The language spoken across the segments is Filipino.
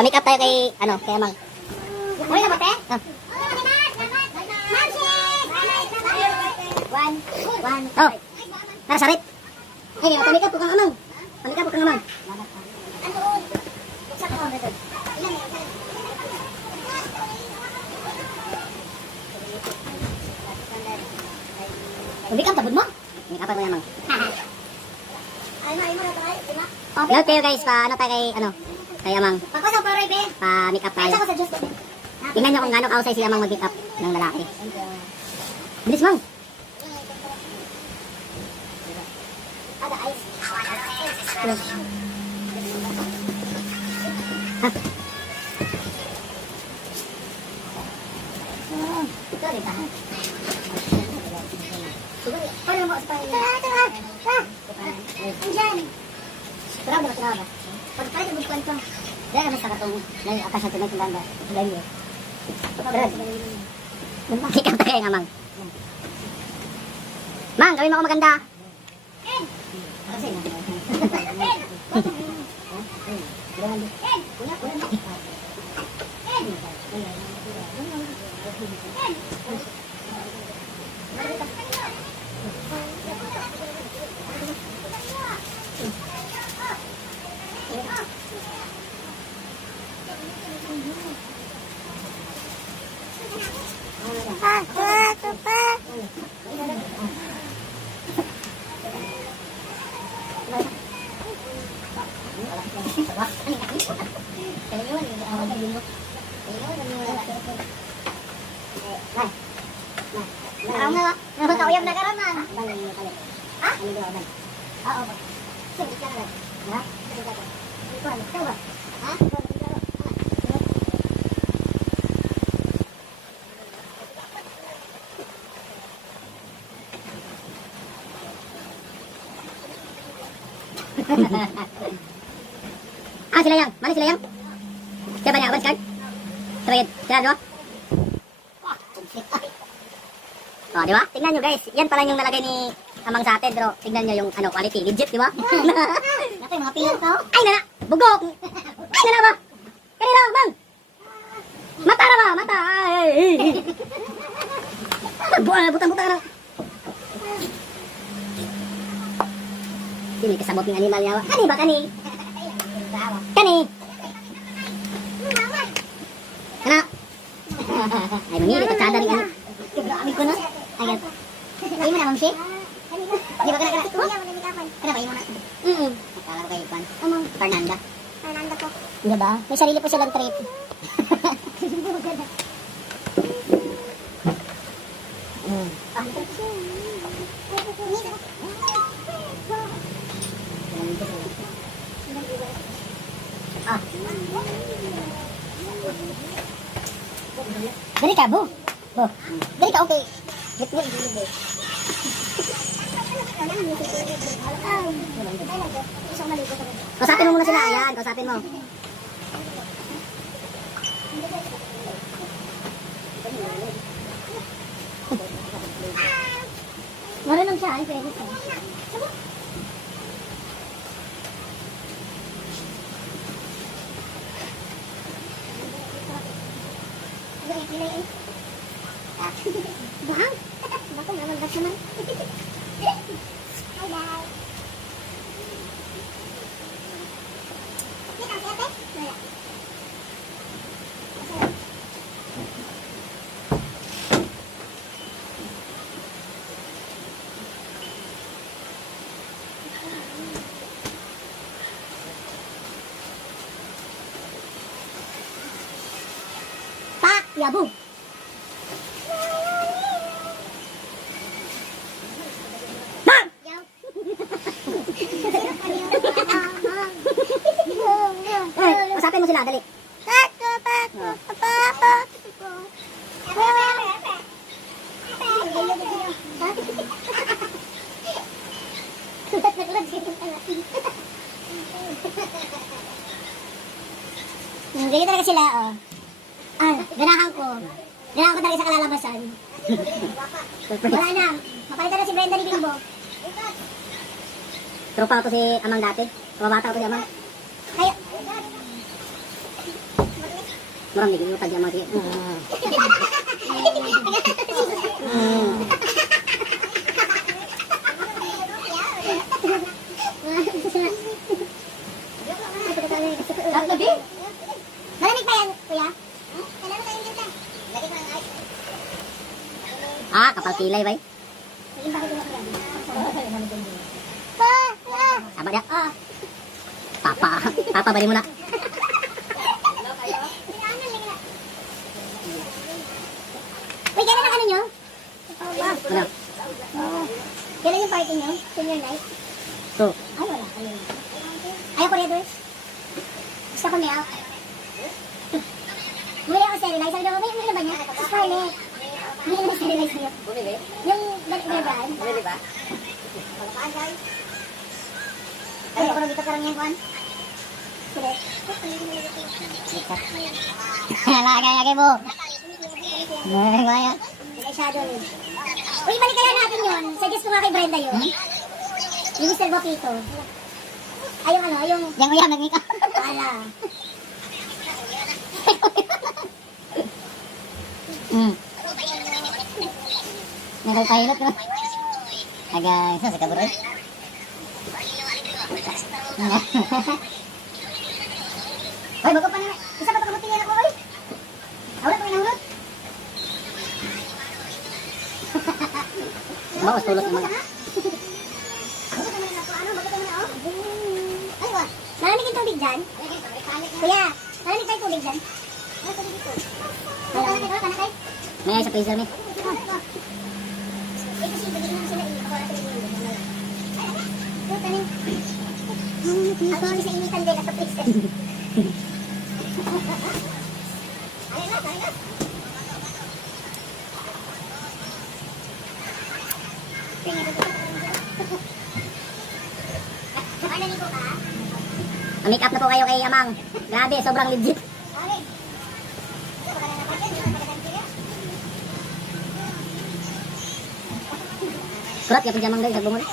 Pa-make up tayo kay, ano, kay Amang. Uy, nabote? Ah. One. Oh, tara, sarit. Ay, pa-make up po kang Amang. Pa-make up po kang Amang. Make up, tabod mo? Make up mo Amang. Hello kayo guys, pa ano tayo kay, ano, kay Amang. Pagpasok pa, Roy, Pa-make up tayo. Ay, sa Diyos ko. Tingnan nyo kung gaano kausay si Amang mag-make up ng lalaki. Bilis, Mang. Ada ice. Ha? Ito, di ba? Paano mo sa Andiyan. Sarap na, sarap. Pagpalit ang bukuan ko. Dahil naman sa katong, akas na tunay kung ganda. Dahil yun. Brad, make up tayo kay Amang. Mang, gawin mo ako maganda. Kasi na. Nakakawiyam na karaman. Ha? Oo. Sige, ka na. Ha? Sige ka. Ito ba? Ha? Ah, sila yang. Mana sila yang? Siapa yang abang sekarang? Coba yan. Sila dua. Oh, di ba? Tingnan nyo guys. Yan pala yung nalagay ni Amang sa atin. Pero tingnan nyo yung ano, quality. Legit, di ba? Naku, yung mga pilot ko. Ay, nana! Bugok! Ay, nana ba? Kanina, bang! Mata na ba? Mata! Ay! Butang-butang ka na. Hindi, kasabot ng animal niya. Kani ba, kani? Kani! Kana? Ay, manili, katsada rin ano. Amin ko na. Ayan. Ay mo na, Ma'am Shi? Di ba kana? Kana ba, mo na? Akala ko kayo, Juan. Fernanda. Fernanda po. Di ba? May sarili po silang trip. Ah. Dari ka, Bu? Bu? Dari ka, okay. Git-git. Kausapin mo muna sila. Ayan, kausapin mo. Marunong siya, ay pwede siya. Bang? Bako naman ba naman? Hi, bye. Kita si ate? Wala. Pak, yabu. Pak! Eh, kausapin mo sila, dali. Ganyan talaga sila, oh. Ganahan ko. Ganahan ko talaga sa kalalabasan. Wala na. Mapalitan na si Brenda ni Bimbo. Tropa ko to si Amang dati. Kumabata ko to si Amang. Kaya, Murang naging utag yung mga siya. Malamig pa yan, kuya? Ah, kapal kilay ba? Sabar ya. Papa balik muna. Uy, kailan ang ano nyo? Ano? Kailan yung party nyo? Senior night? So, Ay, wala. Ayaw ko red doors. Gusto ko milk. Bumili ako sterilize. Sabi ko, may ano ba niya? Scarlett. Bumili mo sterilize milk. Yung brand. Bumili ba? Ay, ako rin dito karang yan, Juan. Sige. Lagay mo. Lagay. Sige, shadow yun. Uy, balik kaya natin yun. Suggest ko nga kay Brenda yun. Yung Mr. Bopito. Ay, yung ano, yung... Yang uyam nagmika. Wala. Nagpahilot ko. Agay, sa kaburo. Uy, bago pa na. Isa pa ito kamutingin ako, uy. Ahulot mo yung ahulot. Bawas tulot ng mga. Malamig yung tubig dyan? Kuya, malamig tayo tubig dyan? May sa freezer ni. Ang isa initan din sa freezer. Ayun na, ayun na. Naligo ka? Make up na po kayo kay Amang. Grabe, sobrang legit. Surat ya pajamang guys, nagbumuli.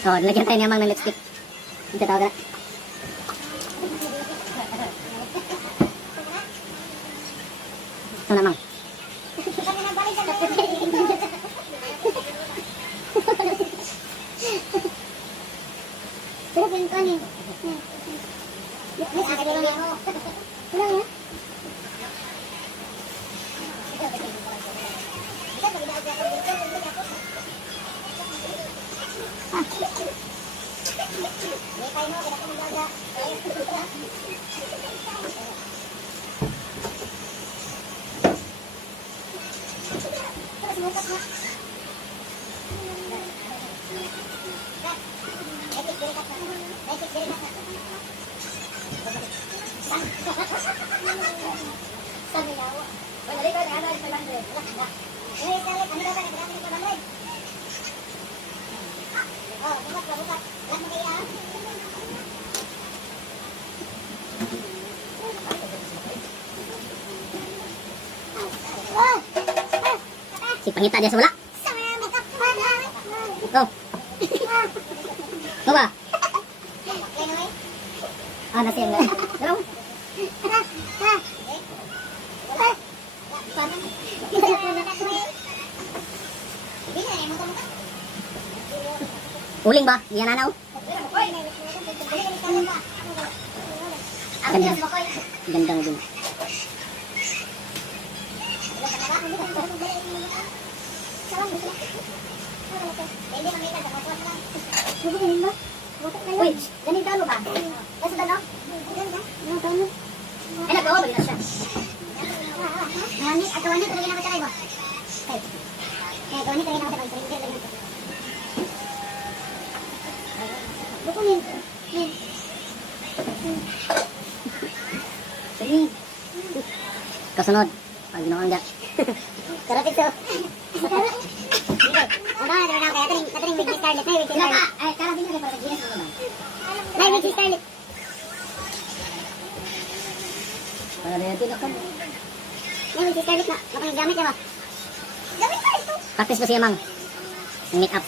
So, lagyan tayo ni Amang ng lipstick. Ito tawag na. Ito na, Mang. Pero pinto ni. Si pangita dia sa wala. Go. Go ba? Ah, nasi yang Go. Uling ba? Iyan na. Ako, Ganda mo din. Uy, ganito ano ba? Kasi ano? Ay, nagawa ba yun siya? Ngamit, at gawa niya talaga nakataray mo. Kaya gawa niya talaga nakataray. Bukunin. Sige. Kasunod. Pag ginawang Karapit to. Ano na, naman ako. Kataring Wiggy Scarlett. Nay, Wiggy Scarlett. Ay, karapit nyo rin para Gina sa naman. Nay, Wiggy Scarlett. Para na yan tinakan. Nay, Wiggy Scarlett na. Napang gamit niya ba? Gamit pa ito. Practice mo siya, Mang. Make up.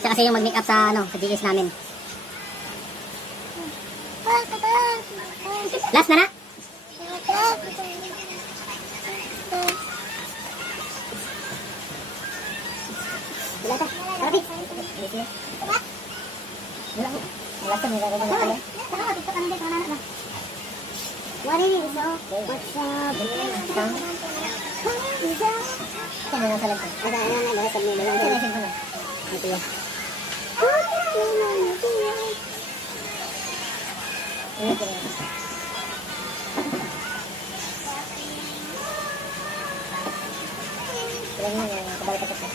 Siya kasi yung mag-make up sa, sa GS namin. Last na na? Wala ka. Karapit. Last na, may gagawin na pala. What is it? What's up? Ito na lang sa lagay. Ito yun. Ilan mo yan, kabalik ka sa.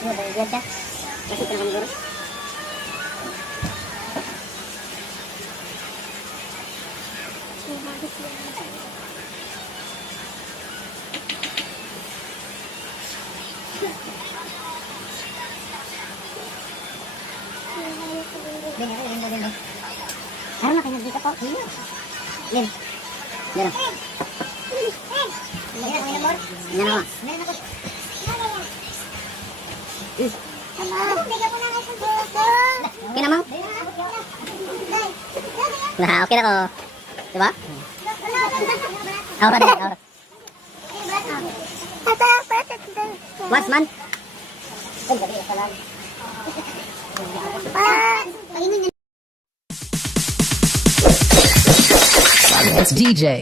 Ano ba yung vlog ka? Bakit ka naman siguro? Ben, ako yung Ben. Araw na kayo nagdito po. Ben. Yan na. Yan na. Okay na, Mang? Nah, okay na ko. Diba? Aura din, aura. Once man? It's DJ.